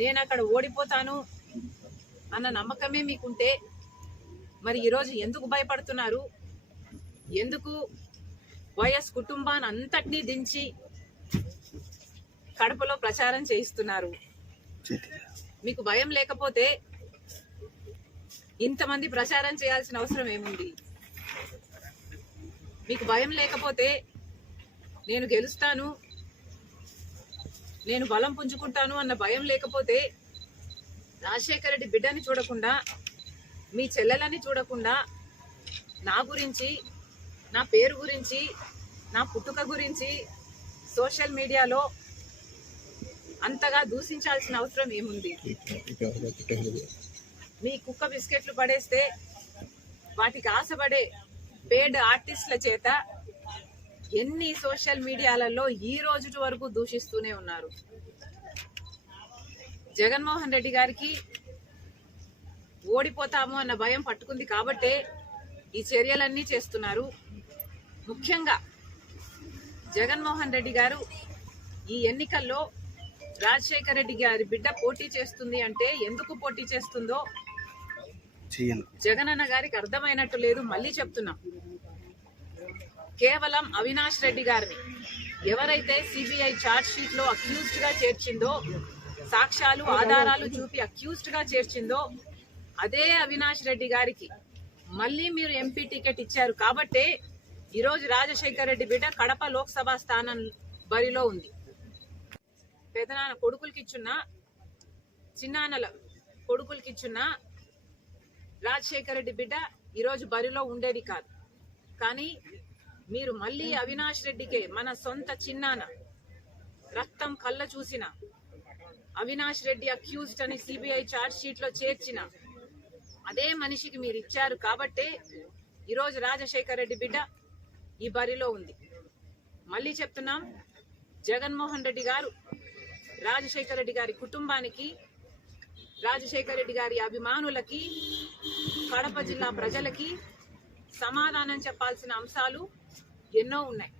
నేను అక్కడ ఓడిపోతాను అన్న నమ్మకమే మీకుంటే మరి ఈరోజు ఎందుకు భయపడుతున్నారు? ఎందుకు వైఎస్ కుటుంబాన్ని అంతటినీ దించి కడపలో ప్రచారం చేయిస్తున్నారు? మీకు భయం లేకపోతే ఇంతమంది ప్రచారం చేయాల్సిన అవసరం ఏముంది? మీకు భయం లేకపోతే నేను గెలుస్తాను, నేను బలం పుంజుకుంటాను అన్న భయం లేకపోతే రాజశేఖర రెడ్డి బిడ్డని చూడకుండా, మీ చెల్లెలని చూడకుండా నా గురించి, నా పేరు గురించి, నా పుట్టుక గురించి సోషల్ మీడియాలో అంతగా దూషించాల్సిన అవసరం ఏముంది? మీ కుక్క బిస్కెట్లు పడేస్తే వాటికి ఆశపడే పేడ్ ఆర్టిస్టుల చేత ఎన్ని సోషల్ మీడియాలలో ఈ రోజు వరకు దూషిస్తూనే ఉన్నారు. జగన్మోహన్ రెడ్డి గారికి ఓడిపోతాము అన్న భయం పట్టుకుంది కాబట్టే ఈ చర్యలన్నీ చేస్తున్నారు. ముఖ్యంగా జగన్మోహన్ రెడ్డి గారు ఈ ఎన్నికల్లో రాజశేఖర రెడ్డి గారి బిడ్డ పోటీ చేస్తుంది అంటే ఎందుకు పోటీ చేస్తుందో జగనన్న గారికి అర్థమైనట్టు లేదు. మళ్ళీ చెప్తున్నాం, కేవలం అవినాష్ రెడ్డి గారిని ఎవరైతే సిబిఐ ఛార్జ్ షీట్ లో అక్యూజ్డ్ గా చేర్చిందో, సాక్ష్యాలు ఆధారాలు చూపి అక్యూజ్డ్ గా చేర్చిందో అదే అవినాష్ రెడ్డి గారికి మళ్ళీ మీరు ఎంపీ టికెట్ ఇచ్చారు కాబట్టే ఈరోజు రాజశేఖర రెడ్డి బిడ్డ కడప లోక్సభ స్థానం బరిలో ఉంది. పెదనాన్న కొడుకులకిచ్చున్నా, చిన్నాన్నల కొడుకులకిచ్చున్నా రాజశేఖర రెడ్డి బిడ్డ ఈరోజు బరిలో ఉండేది కాదు. కానీ మీరు మళ్ళీ అవినాష్ రెడ్డికే, మన సొంత చిన్నాన్న రక్తం కళ్ళ చూసిన అవినాష్ రెడ్డి అక్యూజ్డ్ అని సిబిఐ ఛార్జ్ షీట్ లో చేర్చిన అదే మనిషికి మీరు ఇచ్చారు కాబట్టే ఈరోజు రాజశేఖర రెడ్డి బిడ్డ ఈ బరిలో ఉంది. మళ్ళీ చెప్తున్నాం, జగన్మోహన్ రెడ్డి గారు రాజశేఖర రెడ్డి గారి కుటుంబానికి, రాజశేఖర రెడ్డి గారి అభిమానులకి, కడప జిల్లా ప్రజలకి సమాధానం చెప్పాల్సిన అంశాలు ఎన్నో ఉన్నాయి.